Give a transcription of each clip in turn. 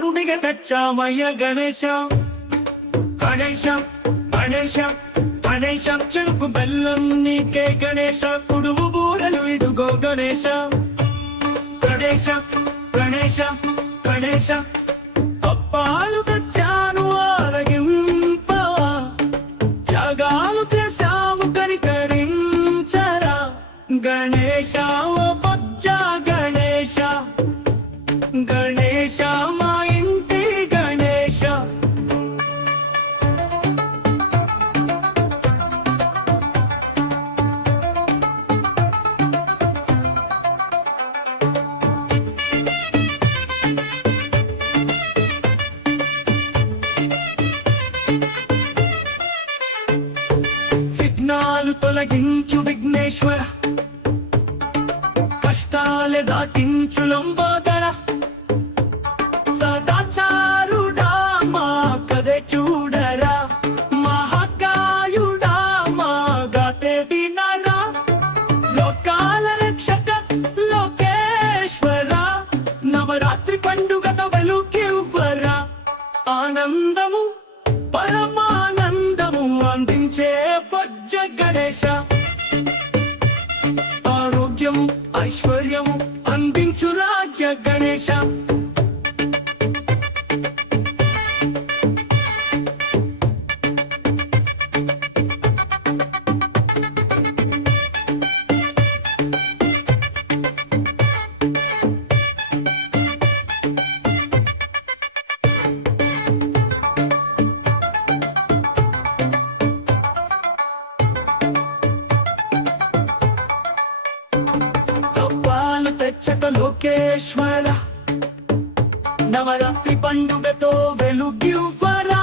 కరుణిగ తెచ్చామయ్య గణేశ గణేశ గణేశ గణేశ చెరుకు బెల్లం నీకే గణేశ కుడుము బూరలు ఇదుగో గణేశ గణేశ గణేశ గణేశ అప్పాలు తెచ్చాను ఆరగింపవా త్యాగాలు చేశాము కనికరించరా గణేశ ఓ బొజ్జ గణేశ గణేశ మా ఇంటి గణేశ విఘ్నాలు తొలగించు విఘ్నేశ్వర కష్టాలే దాటించు లంబోదర సదాచారుడా మా కదే చూడరా మహాకాయుడా మా గాతే వినరా లోకాల రక్షక లోకేశ్వర నవరాత్రి పండుగతో వెలుగివ్వరా ఆనందము పరమానందము అందించే బొజ్జ గణేశ ఆరోగ్యము ఐశ్వర్యము అందించు రాజ్య గణేశ తప్పాలు తెచ్చక లోకేశ్వర నవరాత్రి పండుగతో వెలుగివ్వరా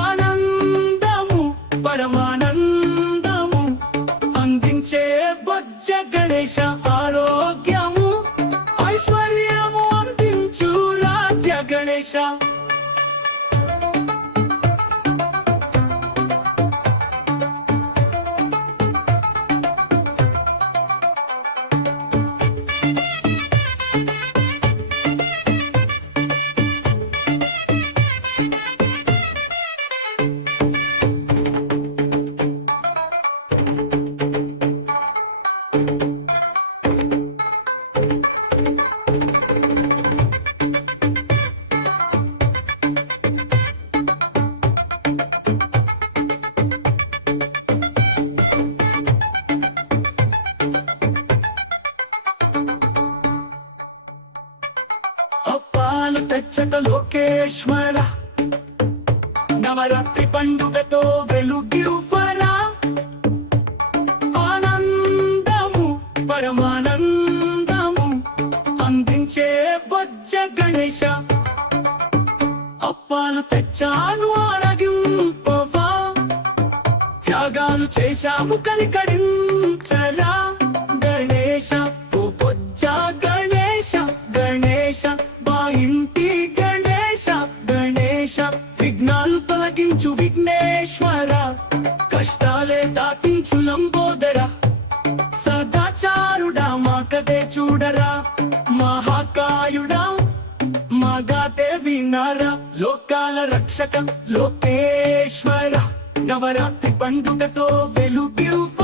ఆనందము పరమానందము అందించే బొజ్జ గణేశ ఆరోగ్యము ఐశ్వర్యము అందించు రాజ్య గణేశ అప్పాలు తెచ్చక లోకేశ్వర నవరాత్రి పండుగతో వెలుగివ్వరా ఆనందము పరమానందము అందించే బొజ్జ గణేశ అప్పాలు తెచ్చాను ఆరగింపవా త్యాగాలు చేశాము కనికరించరా గణేశ ఓ బొజ్జ గణేశ గణేశ మా ఇంటి గణేశ గణేశ విఘ్నాలు తొలగించు విఘ్నేశ్వర కష్టాలే దాటించు లంబోదర సదాచారుడా మా కదే చూడరా మహాకాయుడా మా గాతే వినరా లోకాల రక్షక లోకేశ్వర నవరాత్రి పండుగతో వెలుగివ్వ